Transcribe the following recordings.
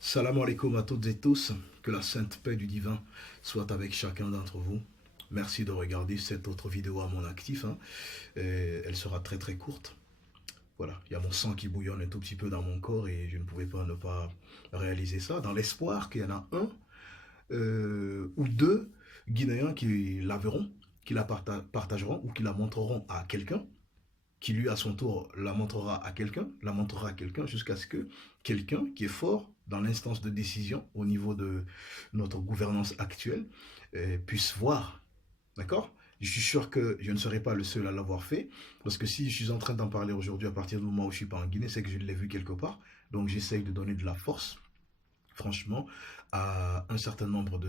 Salam alaikum à toutes et tous, que la sainte paix du divin soit avec chacun d'entre vous. Merci de regarder cette autre vidéo à mon actif, hein. Elle sera très très courte. Voilà, il y a mon sang qui bouillonne un tout petit peu dans mon corps et je ne pouvais pas ne pas réaliser ça, dans l'espoir qu'il y en a un ou deux Guinéens qui la verront, qui la partageront ou qui la montreront à quelqu'un, qui lui à son tour la montrera à quelqu'un, jusqu'à ce que quelqu'un qui est fort dans l'instance de décision au niveau de notre gouvernance actuelle puisse voir. D'accord? Je suis sûr que je ne serai pas le seul à l'avoir fait, parce que si je suis en train d'en parler aujourd'hui à partir du moment où je ne suis pas en Guinée, c'est que je l'ai vu quelque part. Donc j'essaye de donner de la force, franchement, à un certain nombre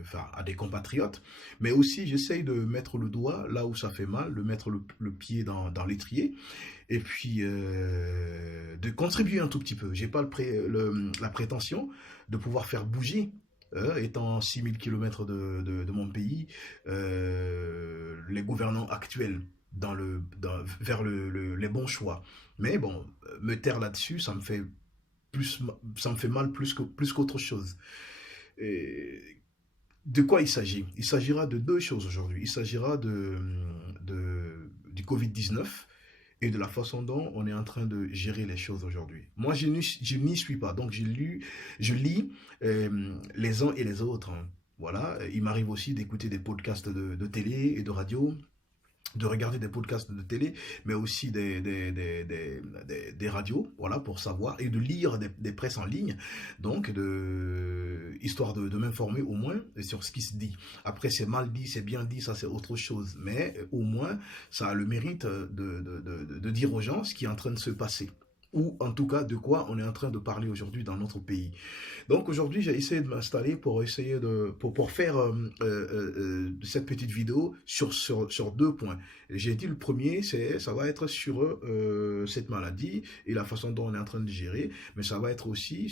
enfin, à des compatriotes, mais aussi j'essaye de mettre le doigt là où ça fait mal, de mettre le pied dans l'étrier, et puis de contribuer un tout petit peu. J'ai pas la prétention de pouvoir faire bouger, étant 6000 km de mon pays, les gouvernants actuels vers les bons choix. Mais bon, me taire là-dessus, ça me fait mal plus qu'autre chose. Et de quoi il s'agit? Il s'agira de deux choses aujourd'hui. Il s'agira du Covid-19 et de la façon dont on est en train de gérer les choses aujourd'hui. Moi, je n'y suis pas, donc je lis les uns et les autres, hein. Voilà, il m'arrive aussi d'écouter des podcasts de télé et de radio, de regarder des podcasts de télé, mais aussi des radios, voilà, pour savoir, et de lire des presses en ligne, donc histoire de m'informer au moins sur ce qui se dit. Après, c'est mal dit, c'est bien dit, ça c'est autre chose, mais au moins, ça a le mérite de dire aux gens ce qui est en train de se passer, ou en tout cas de quoi on est en train de parler aujourd'hui dans notre pays. Donc aujourd'hui, j'ai essayé de m'installer pour essayer pour faire cette petite vidéo sur deux points. J'ai dit le premier, ça va être sur cette maladie et la façon dont on est en train de gérer, mais ça va être aussi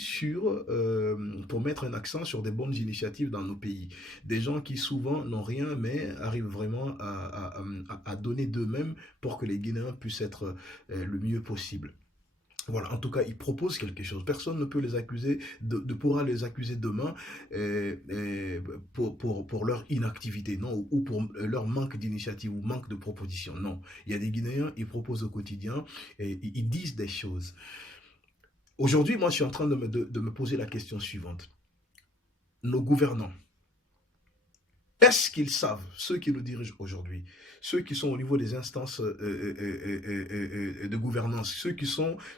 pour mettre un accent sur des bonnes initiatives dans nos pays. Des gens qui souvent n'ont rien, mais arrivent vraiment à donner d'eux-mêmes pour que les Guinéens puissent être le mieux possible. Voilà, en tout cas, ils proposent quelque chose. Personne ne peut les accuser, pourra les accuser demain pour leur inactivité, non, ou pour leur manque d'initiative ou manque de proposition. Non, il y a des Guinéens, ils proposent au quotidien et ils disent des choses. Aujourd'hui, moi, je suis en train de me poser la question suivante. Nos gouvernants, est-ce qu'ils savent, ceux qui nous dirigent aujourd'hui, ceux qui sont au niveau des instances de gouvernance, ceux qui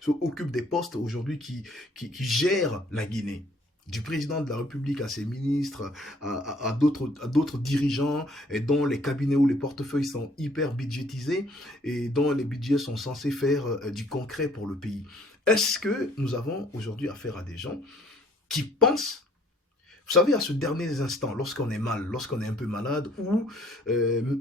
occupent des postes aujourd'hui qui gèrent la Guinée, du président de la République à ses ministres, à d'autres dirigeants, et dont les cabinets ou les portefeuilles sont hyper budgétisés et dont les budgets sont censés faire du concret pour le pays. Est-ce que nous avons aujourd'hui affaire à des gens qui pensent, vous savez, à ce dernier instant, lorsqu'on est mal, lorsqu'on est un peu malade, ou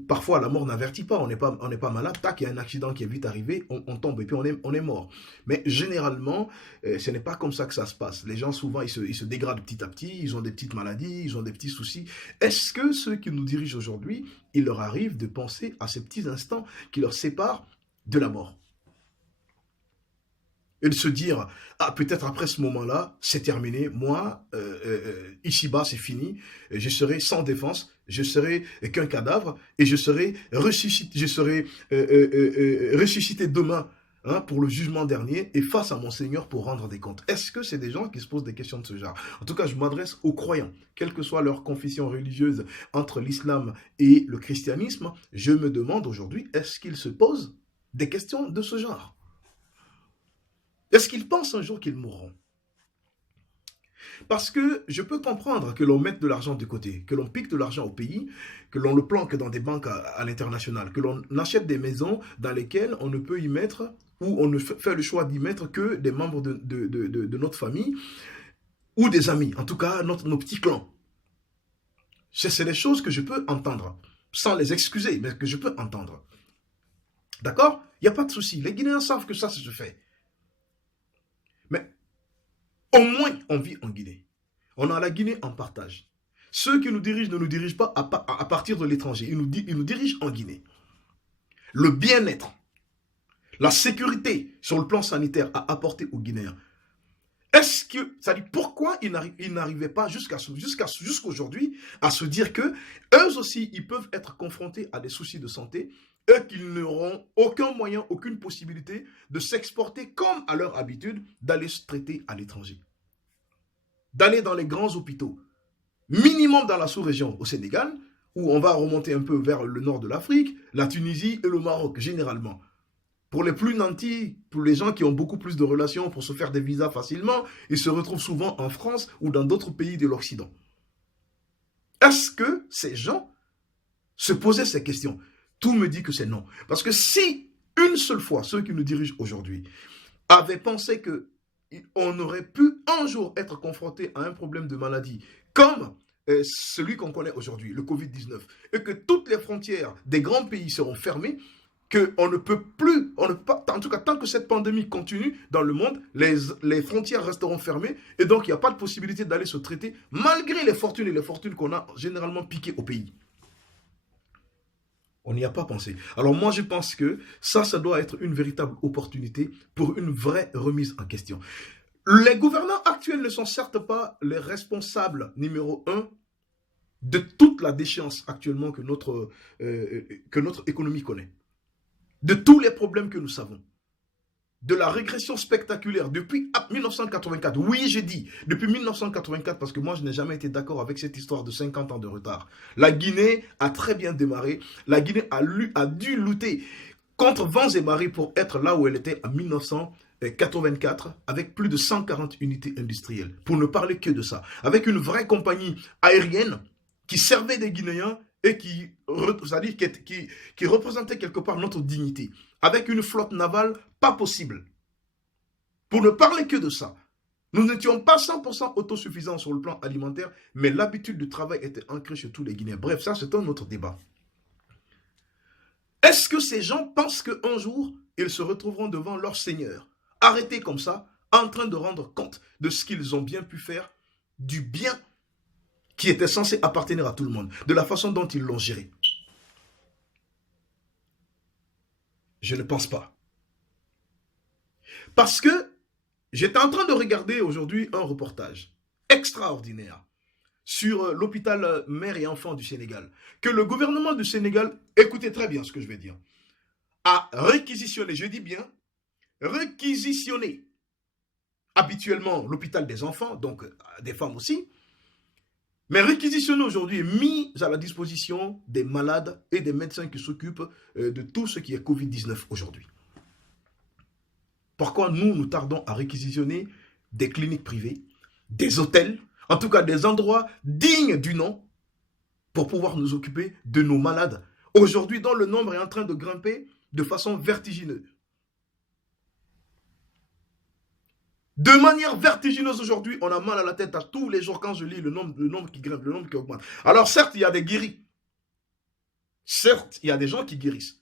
parfois la mort n'avertit pas, on n'est pas malade, tac, il y a un accident qui est vite arrivé, on tombe et puis on est mort. Mais généralement, ce n'est pas comme ça que ça se passe. Les gens, souvent, ils se dégradent petit à petit, ils ont des petites maladies, ils ont des petits soucis. Est-ce que ceux qui nous dirigent aujourd'hui, il leur arrive de penser à ces petits instants qui leur séparent de la mort? Et de se dire, ah, peut-être après ce moment-là, c'est terminé, moi, ici-bas, c'est fini, je serai sans défense, je serai qu'un cadavre, et je serai ressuscité demain, hein, pour le jugement dernier, et face à mon Seigneur pour rendre des comptes. Est-ce que c'est des gens qui se posent des questions de ce genre? En tout cas, je m'adresse aux croyants, quelle que soit leur confession religieuse entre l'islam et le christianisme, je me demande aujourd'hui, est-ce qu'ils se posent des questions de ce genre? Est-ce qu'ils pensent un jour qu'ils mourront? Parce que je peux comprendre que l'on mette de l'argent de côté, que l'on pique de l'argent au pays, que l'on le planque dans des banques à l'international, que l'on achète des maisons dans lesquelles on ne peut y mettre, ou on ne fait le choix d'y mettre que des membres de notre famille ou des amis, en tout cas nos petits clans. C'est des choses que je peux entendre, sans les excuser, mais que je peux entendre. D'accord? Il n'y a pas de souci. Les Guinéens savent que ça se fait. Mais au moins, on vit en Guinée. On a la Guinée en partage. Ceux qui nous dirigent ne nous dirigent pas à partir de l'étranger. Ils nous dirigent en Guinée. Le bien-être, la sécurité sur le plan sanitaire à apporter aux Guinéens. Est-ce que, ça dit, pourquoi ils n'arrivaient pas jusqu'aujourd'hui à se dire que eux aussi, ils peuvent être confrontés à des soucis de santé, eux qu'ils n'auront aucun moyen, aucune possibilité de s'exporter comme à leur habitude, d'aller se traiter à l'étranger, d'aller dans les grands hôpitaux, minimum dans la sous-région au Sénégal, où on va remonter un peu vers le nord de l'Afrique, la Tunisie et le Maroc, généralement. Pour les plus nantis, pour les gens qui ont beaucoup plus de relations pour se faire des visas facilement, ils se retrouvent souvent en France ou dans d'autres pays de l'Occident. Est-ce que ces gens se posaient ces questions? Tout me dit que c'est non. Parce que si une seule fois, ceux qui nous dirigent aujourd'hui, avaient pensé qu'on aurait pu un jour être confronté à un problème de maladie comme celui qu'on connaît aujourd'hui, le Covid-19, et que toutes les frontières des grands pays seront fermées, qu'on ne peut plus, on ne peut pas, en tout cas tant que cette pandémie continue dans le monde, les frontières resteront fermées et donc il n'y a pas de possibilité d'aller se traiter malgré les fortunes et les fortunes qu'on a généralement piquées au pays. On n'y a pas pensé. Alors moi je pense que ça doit être une véritable opportunité pour une vraie remise en question. Les gouvernants actuels ne sont certes pas les responsables numéro 1 de toute la déchéance actuellement que notre économie connaît. De tous les problèmes que nous savons, de la régression spectaculaire depuis 1984. Oui, j'ai dit depuis 1984 parce que moi, je n'ai jamais été d'accord avec cette histoire de 50 ans de retard. La Guinée a très bien démarré. La Guinée a dû lutter contre vents et marées pour être là où elle était en 1984 avec plus de 140 unités industrielles. Pour ne parler que de ça. Avec une vraie compagnie aérienne qui servait des Guinéens et qui représentait quelque part notre dignité, avec une flotte navale pas possible. Pour ne parler que de ça, nous n'étions pas 100% autosuffisants sur le plan alimentaire, mais l'habitude du travail était ancrée chez tous les Guinéens. Bref, ça c'est un autre débat. Est-ce que ces gens pensent qu'un jour, ils se retrouveront devant leur Seigneur, arrêtés comme ça, en train de rendre compte de ce qu'ils ont bien pu faire, du bien qui était censé appartenir à tout le monde, de la façon dont ils l'ont géré? Je ne pense pas. Parce que j'étais en train de regarder aujourd'hui un reportage extraordinaire sur l'hôpital mère et enfant du Sénégal, que le gouvernement du Sénégal, écoutez très bien ce que je vais dire, a réquisitionné, je dis bien, réquisitionné habituellement l'hôpital des enfants, donc des femmes aussi, mais réquisitionné aujourd'hui et mis à la disposition des malades et des médecins qui s'occupent de tout ce qui est Covid-19 aujourd'hui. Pourquoi nous tardons à réquisitionner des cliniques privées, des hôtels, en tout cas des endroits dignes du nom, pour pouvoir nous occuper de nos malades, aujourd'hui dont le nombre est en train de grimper de façon vertigineuse. De manière vertigineuse aujourd'hui, on a mal à la tête à tous les jours quand je lis le nombre qui grimpe, le nombre qui augmente. Alors certes, il y a des guéris. Certes, il y a des gens qui guérissent.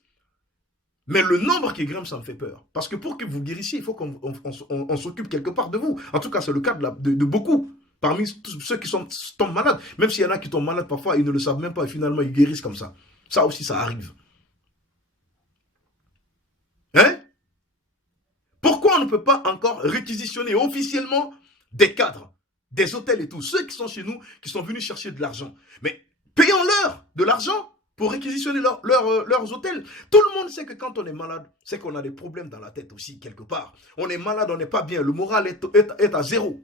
Mais le nombre qui grimpe, ça me fait peur. Parce que pour que vous guérissiez, il faut qu'on s'occupe quelque part de vous. En tout cas, c'est le cas de beaucoup. Parmi ceux qui tombent malades. Même s'il y en a qui tombent malades parfois, ils ne le savent même pas et finalement, ils guérissent comme ça. Ça aussi, ça arrive. Hein? Pourquoi on ne peut pas encore réquisitionner officiellement des cadres, des hôtels et tout, ceux qui sont chez nous, qui sont venus chercher de l'argent? Mais payons-leur de l'argent pour réquisitionner leurs hôtels. Tout le monde sait que quand on est malade, c'est qu'on a des problèmes dans la tête aussi, quelque part. On est malade, on n'est pas bien, le moral est à zéro.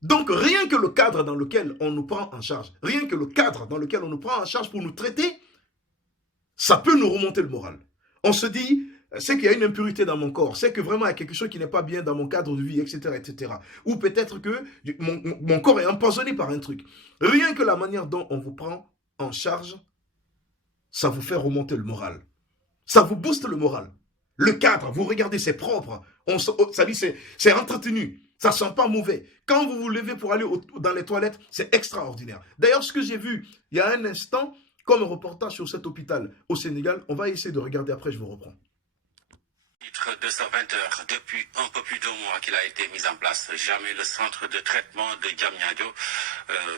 Donc rien que le cadre dans lequel on nous prend en charge, rien que le cadre dans lequel on nous prend en charge pour nous traiter, ça peut nous remonter le moral. On se dit, c'est qu'il y a une impurité dans mon corps, c'est que vraiment il y a quelque chose qui n'est pas bien dans mon cadre de vie, etc. etc. Ou peut-être que mon corps est empoisonné par un truc. Rien que la manière dont on vous prend en charge, ça vous fait remonter le moral. Ça vous booste le moral. Le cadre, vous regardez, c'est propre. Ça dit, c'est entretenu. Ça ne sent pas mauvais. Quand vous vous levez pour aller dans les toilettes, c'est extraordinaire. D'ailleurs, ce que j'ai vu il y a un instant, comme reportage sur cet hôpital au Sénégal, on va essayer de regarder après, je vous reprends. Titre de ce 20h, depuis un peu plus d'un mois qu'il a été mis en place, jamais le centre de traitement de Diamniadio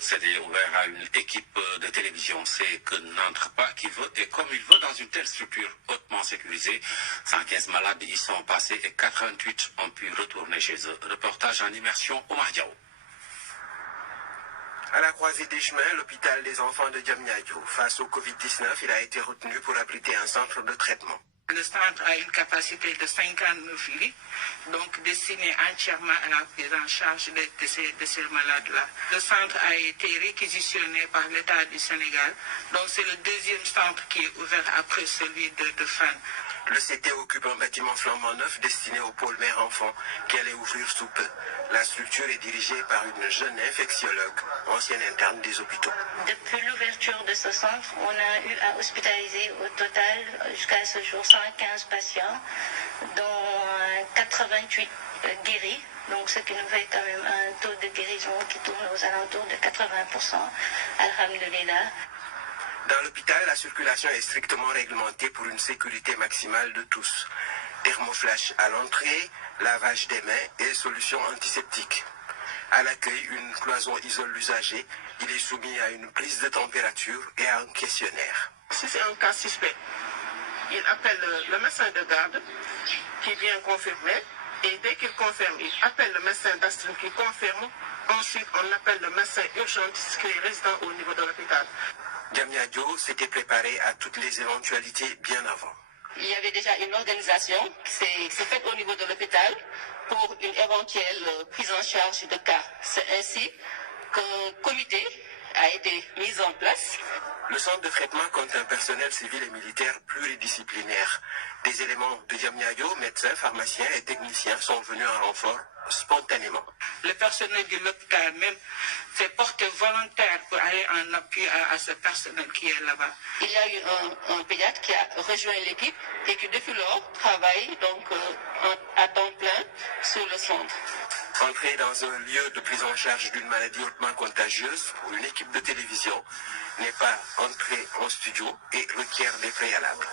s'était ouvert à une équipe de télévision. C'est que n'entre pas qui veut et comme il veut dans une telle structure hautement sécurisée. 115 malades y sont passés et 88 ont pu retourner chez eux. Reportage en immersion Omar Diaw. À la croisée des chemins, l'hôpital des enfants de Diamniadio. Face au Covid-19, il a été retenu pour abriter un centre de traitement. Le centre a une capacité de 59 lits, donc destiné entièrement à la prise en charge de ces malades-là. Le centre a été réquisitionné par l'État du Sénégal, donc c'est le deuxième centre qui est ouvert après celui de Fann. Le CT occupe un bâtiment flambant neuf destiné au pôle mère-enfant qui allait ouvrir sous peu. La structure est dirigée par une jeune infectiologue, ancienne interne des hôpitaux. Depuis l'ouverture de ce centre, on a eu à hospitaliser au total jusqu'à ce jour 115 patients, dont 88 guéris. Donc ce qui nous fait quand même un taux de guérison qui tourne aux alentours de 80%. Alhamdulillah. Dans l'hôpital, la circulation est strictement réglementée pour une sécurité maximale de tous. Thermoflash à l'entrée, lavage des mains et solutions antiseptiques. À l'accueil, une cloison isole l'usager. Il est soumis à une prise de température et à un questionnaire. Si c'est un cas suspect, il appelle le médecin de garde qui vient confirmer. Et dès qu'il confirme, il appelle le médecin d'astreinte qui confirme. Ensuite, on appelle le médecin urgentiste qui est résident au niveau de l'hôpital. Diamniadio s'était préparé à toutes les éventualités bien avant. Il y avait déjà une organisation qui s'est faite au niveau de l'hôpital pour une éventuelle prise en charge de cas. C'est ainsi qu'un comité a été mis en place. Le centre de traitement compte un personnel civil et militaire pluridisciplinaire. Des éléments de Diamniadio, médecins, pharmaciens et techniciens sont venus en renfort spontanément. Le personnel de l'hôpital même s'est porté volontaire pour aller en appui à ce personnel qui est là-bas. Il y a eu un pédiatre qui a rejoint l'équipe et qui depuis lors travaille donc à temps plein sur le centre. Entrer dans un lieu de prise en charge d'une maladie hautement contagieuse pour une équipe de télévision n'est pas entrer en studio et requiert des préalables.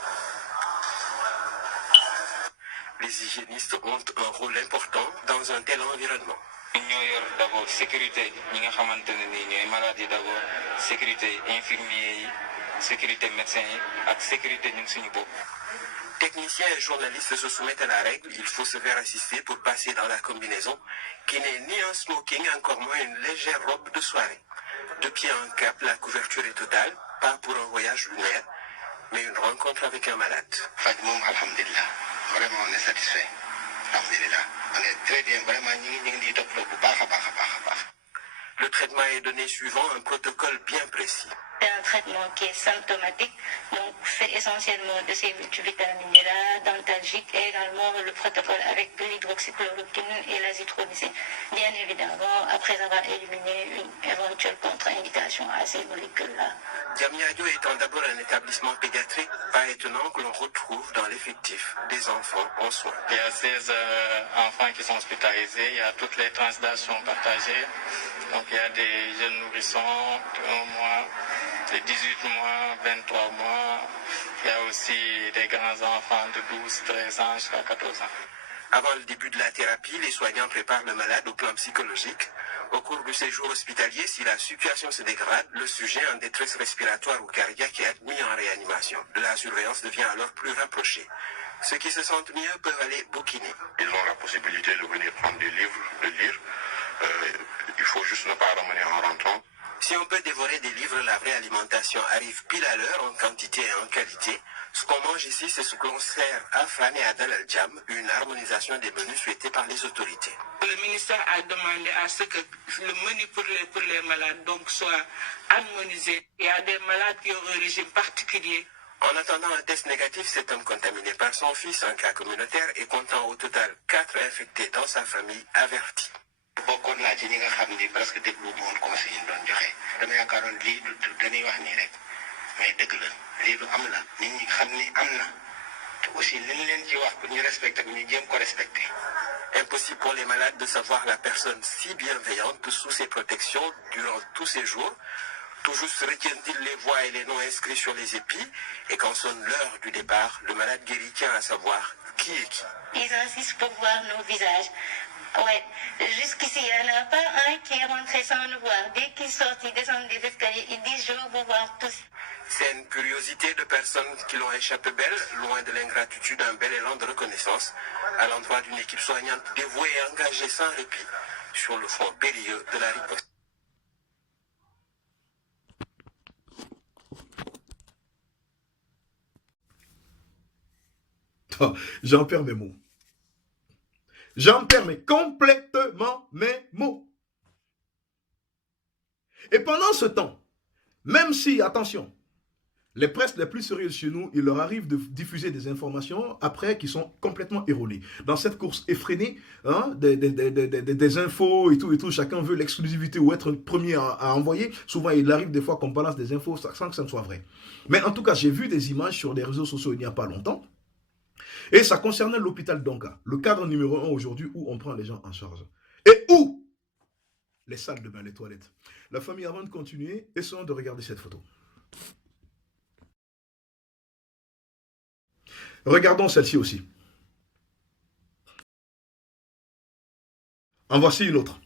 Les hygiénistes ont un rôle important dans un tel environnement. ñoo yor d'abord sécurité ñi nga xamante ne nii ñooy maladie d'abord sécurité infirmier yi sécurité médecin yi ak sécurité ñun suñu bopp. Techniciens et journalistes se soumettent à la règle. Il faut se faire assister pour passer dans la combinaison qui n'est ni un smoking, encore moins une légère robe de soirée. De pied en cap, la couverture est totale, pas pour un voyage lunaire, mais une rencontre avec un malade. Faj moom alhamdulillah, vraiment on est satisfait. Alhamdulillah, on est très bien, vraiment ñi ngi toppatoo bu baax a baax. Le traitement est donné suivant un protocole bien précis. C'est un traitement qui est symptomatique, donc fait essentiellement de ces multivitamines-là, dentalgique et également le protocole avec l'hydroxychloroquine et l'azithromycine. Bien évidemment, après avoir éliminé une éventuelle contre-indication à ces molécules-là. Diamniadio étant d'abord un établissement pédiatrique, pas étonnant que l'on retrouve dans l'effectif des enfants en soins. Il y a 16 enfants qui sont hospitalisés, il y a toutes les translations partagées. Donc il y a des jeunes nourrissons de 1 mois, de 18 mois, 23 mois. Il y a aussi des grands enfants de 12, 13 ans jusqu'à 14 ans. Avant le début de la thérapie, les soignants préparent le malade au plan psychologique. Au cours du séjour hospitalier, si la situation se dégrade, le sujet en détresse respiratoire ou cardiaque est admis en réanimation. La surveillance devient alors plus rapprochée. Ceux qui se sentent mieux peuvent aller bouquiner. Ils ont la possibilité de venir prendre des livres, de lire. Il faut juste ne pas ramener en rentrant. Si on peut dévorer des livres, la vraie alimentation arrive pile à l'heure en quantité et en qualité. Ce qu'on mange ici, c'est ce que l'on sert à Fan et à Dal Al Jam, une harmonisation des menus souhaités par les autorités. Le ministère a demandé à ce que le menu pour les malades donc soit harmonisé. Il y a des malades qui ont un régime particulier. En attendant un test négatif, cet homme contaminé par son fils, un cas communautaire, et comptant au total 4 infectés dans sa famille, averti. bokkoon naa ci ñi nga xam ni presque déglu woon conseil yi ñu doon joxe dama yaakaaroon lii dañuy wax nii rek mais dëgg la lii lu am la nit ñi xam ni am na te aussi li ñu leen ci wax pour ñu respecter ñu jéem ko respecter. Impossible pour les malades de savoir la personne si bienveillante sous ses protections durant tous ces jours. Tout juste retiennent-ils les voix et les noms inscrits sur les épis, et quand sonne l'heure du départ, le malade guéri tient à savoir qui est qui. Ils insistent pour voir nos visages. Ouais, jusqu'ici, il n'y en a pas un qui est rentré sans nous voir. Dès qu'ils sortent, ils descendent des escaliers, ils disent je veux vous voir tous. C'est une curiosité de personnes qui l'ont échappé belle, loin de l'ingratitude, un bel élan de reconnaissance à l'endroit d'une équipe soignante dévouée et engagée sans répit sur le front périlleux de la riposte. Oh, j'en perds mes mots. J'en perds complètement mes mots. Et pendant ce temps, même si, attention, les presses les plus sérieuses chez nous, il leur arrive de diffuser des informations après qui sont complètement erronées. Dans cette course effrénée, hein, des infos et tout, chacun veut l'exclusivité ou être le premier à envoyer. Souvent, il arrive des fois qu'on balance des infos sans que ça ne soit vrai. Mais en tout cas, j'ai vu des images sur les réseaux sociaux il n'y a pas longtemps. Et ça concernait l'hôpital d'Onga, le cadre numéro 1 aujourd'hui où on prend les gens en charge. Et où les salles de bain, les toilettes. La famille, avant de continuer, essayons de regarder cette photo. Regardons celle-ci aussi. En voici une autre.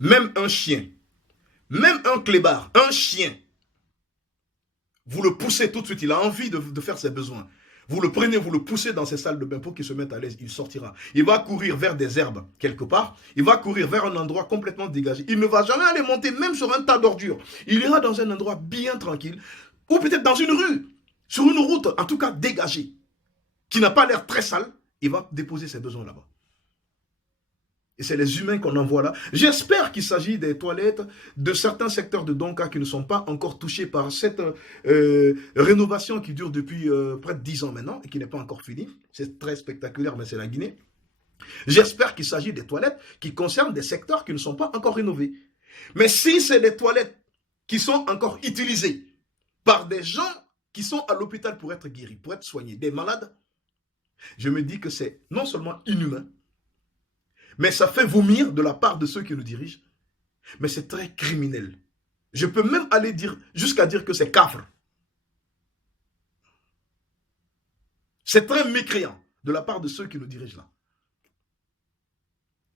Même un chien, même un clébard, un chien, vous le poussez tout de suite, il a envie de faire ses besoins. Vous le prenez, vous le poussez dans ses salles de bain pour qu'il se mette à l'aise, il sortira. Il va courir vers des herbes quelque part, il va courir vers un endroit complètement dégagé. Il ne va jamais aller monter même sur un tas d'ordures. Il ira dans un endroit bien tranquille, ou peut-être dans une rue, sur une route, en tout cas dégagée, qui n'a pas l'air très sale, il va déposer ses besoins là-bas. Et c'est les humains qu'on envoie là. J'espère qu'il s'agit des toilettes de certains secteurs de Donka qui ne sont pas encore touchés par cette rénovation qui dure depuis près de 10 ans maintenant et qui n'est pas encore finie. C'est très spectaculaire, mais c'est la Guinée. J'espère qu'il s'agit des toilettes qui concernent des secteurs qui ne sont pas encore rénovés. Mais si c'est des toilettes qui sont encore utilisées par des gens qui sont à l'hôpital pour être guéris, pour être soignés, des malades, je me dis que c'est non seulement inhumain, mais ça fait vomir de la part de ceux qui nous dirigent. Mais c'est très criminel. Je peux même aller jusqu'à dire que c'est cafre. C'est très mécréant de la part de ceux qui nous dirigent là.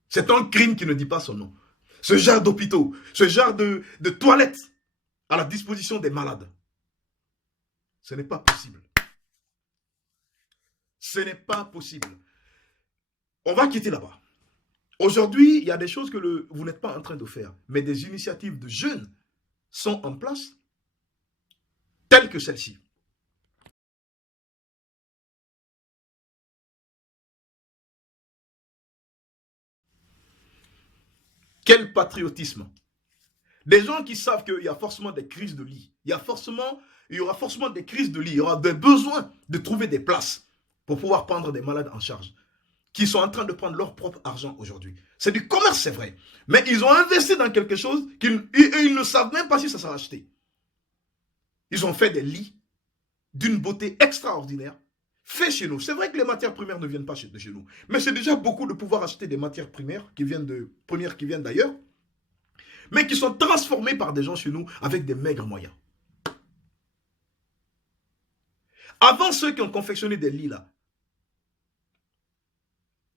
C'est un crime qui ne dit pas son nom. Ce genre d'hôpitaux, ce genre de toilettes à la disposition des malades. Ce n'est pas possible. Ce n'est pas possible. On va quitter là-bas. Aujourd'hui, il y a des choses que vous n'êtes pas en train de faire, mais des initiatives de jeunes sont en place, telles que celle-ci. Quel patriotisme! Des gens qui savent qu'il y a forcément des crises de lit. Il y aura forcément des crises de lit. Il y aura des besoins de trouver des places pour pouvoir prendre des malades en charge, qui sont en train de prendre leur propre argent aujourd'hui. C'est du commerce, c'est vrai. Mais ils ont investi dans quelque chose et ils ne savent même pas si ça sera acheté. Ils ont fait des lits d'une beauté extraordinaire, faits chez nous. C'est vrai que les matières premières ne viennent pas de chez nous. Mais c'est déjà beaucoup de pouvoir acheter des matières premières qui viennent d'ailleurs, mais qui sont transformées par des gens chez nous avec des maigres moyens. Avant ceux qui ont confectionné des lits là,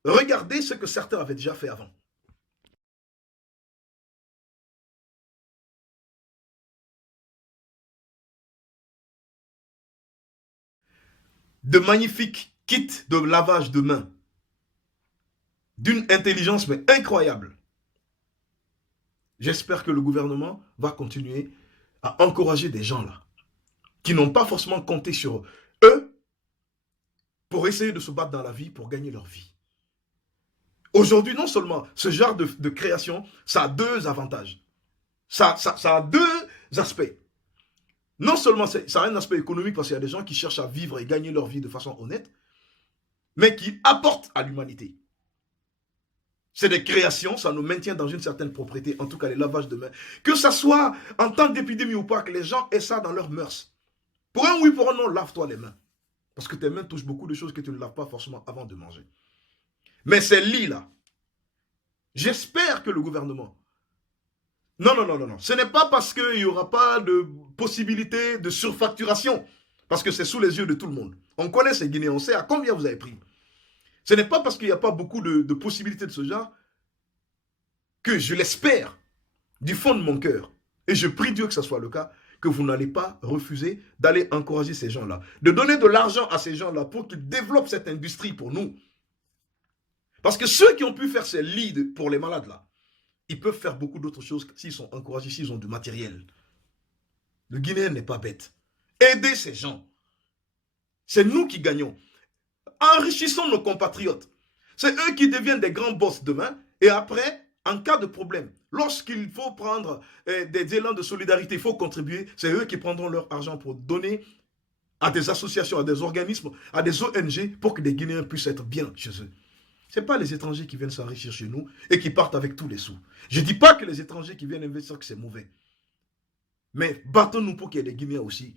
regardez ce que certains avaient déjà fait avant. De magnifiques kits de lavage de mains, d'une intelligence mais incroyable. J'espère que le gouvernement va continuer à encourager des gens là, qui n'ont pas forcément compté sur eux pour essayer de se battre dans la vie, pour gagner leur vie. Aujourd'hui, non seulement ce genre de création, ça a deux avantages. Ça a deux aspects. Non seulement ça a un aspect économique parce qu'il y a des gens qui cherchent à vivre et gagner leur vie de façon honnête, mais qui apportent à l'humanité. C'est des créations, ça nous maintient dans une certaine propriété, en tout cas les lavages de mains. Que ça soit en temps d'épidémie ou pas, que les gens aient ça dans leurs mœurs. Pour un oui, pour un non, lave-toi les mains. Parce que tes mains touchent beaucoup de choses que tu ne laves pas forcément avant de manger. Mais ces lits-là, j'espère que le gouvernement Non, non, non, non, non. Ce n'est pas parce qu'il n'y aura pas de possibilité de surfacturation. Parce que c'est sous les yeux de tout le monde. On connaît ces Guinéens, on sait à combien vous avez pris. Ce n'est pas parce qu'il n'y a pas beaucoup de possibilités de ce genre que je l'espère du fond de mon cœur. Et je prie Dieu que ce soit le cas, que vous n'allez pas refuser d'aller encourager ces gens-là. De donner de l'argent à ces gens-là pour qu'ils développent cette industrie pour nous. Parce que ceux qui ont pu faire ces lits pour les malades là, ils peuvent faire beaucoup d'autres choses s'ils sont encouragés, s'ils ont du matériel. Le Guinéen n'est pas bête. Aidez ces gens. C'est nous qui gagnons. Enrichissons nos compatriotes. C'est eux qui deviennent des grands boss demain. Et après, en cas de problème, lorsqu'il faut prendre des élans de solidarité, il faut contribuer, c'est eux qui prendront leur argent pour donner à des associations, à des organismes, à des ONG pour que les Guinéens puissent être bien chez eux. Ce n'est pas les étrangers qui viennent s'enrichir chez nous et qui partent avec tous les sous. Je ne dis pas que les étrangers qui viennent investir que c'est mauvais. Mais battons-nous pour qu'il y ait des Guinéens aussi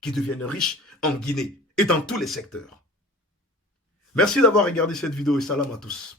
qui deviennent riches en Guinée et dans tous les secteurs. Merci d'avoir regardé cette vidéo et salam à tous.